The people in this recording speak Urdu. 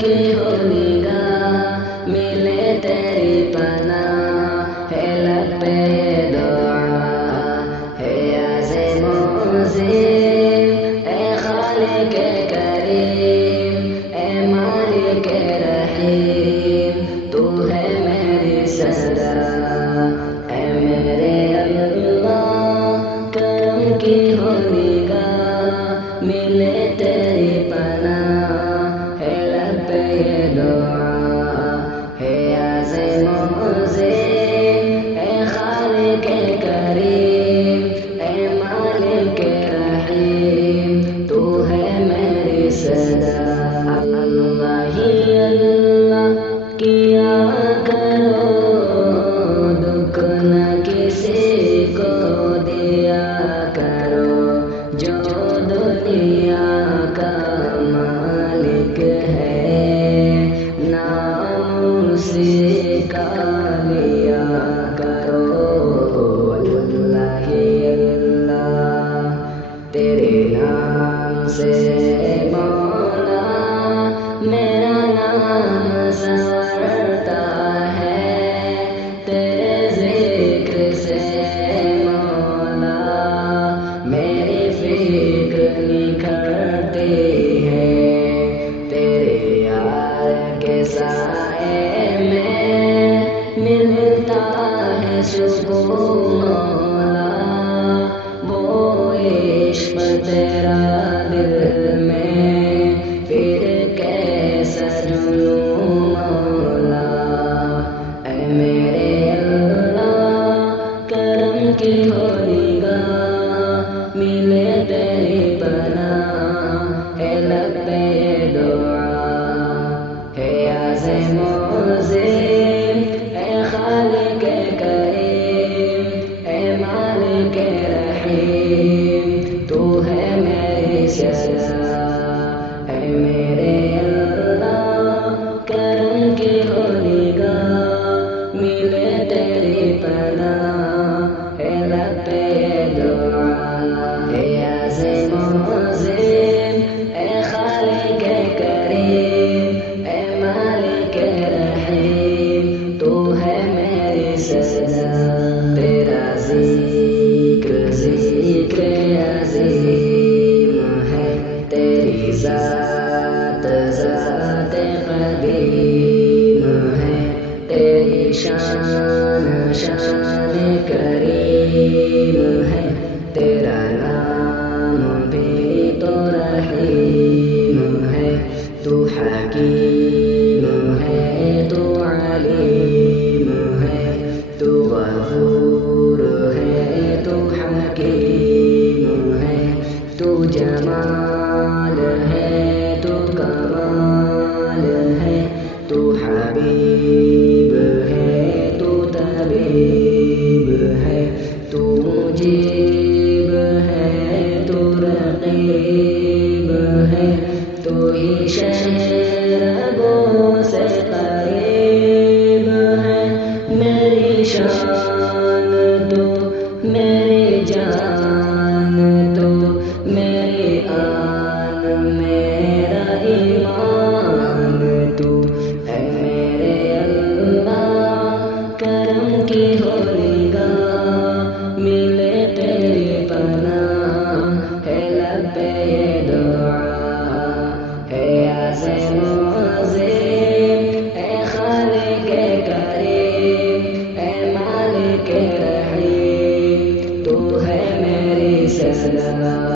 کی ہو نگاہ ملے تیری پناہ ہے لب پہ یہ دعا ہے عظیم و عظیم اے خالق کریم اے مالک رحیم تو ہے میری صدا اے میرے اللہ کرم کی ہو نگاہ ملے تیری پناہ ہے لب پہ یہ دعا ہے عظیم و عظیم اے خالق کریم اے مالک رحیم تو ہے میری صدا اللہ ہی اللہ کیا کرو دکھ نہ کسی کو دیا کرو جو دنیا کا مالک ہے نام اسی کا لیا کرو اللہ اللہ تیرے نام سے مولا میرا نام سنورتا ہے تیرے ذکر سے مولا میری فکر نکھرتی ہے تیرے یار کے سائے میں ملتا ہے سکون مولا وہ عشق تیرا دل میں پھر کیسا جنون مولا اے میرے اللہ کرم کی ہو نگاہ ملے تیری پناہ ہے لب پہ یہ دعا ہے عظیم و عظیم اے خالق کریم اے مالک رحیم تو ہے میری صدا اے میرے اللہ کرم کی ہو نگاہ ملے تیری پناہ ہے لب پہ یہ دعا ہے عظیم و عظیم اے خالق کریم اے مالک رحیم تو ہے میری صدا تیرا ذکر ذکر عظیم ہے تیری ذات ذات قدیم ہے تیری شان شان کریم ہے تیرا نام بھی تو رحیم ہے تو حکیم ہے تو علیم ہے تو غفور ہے تو حکیم ہے تو جمال ہے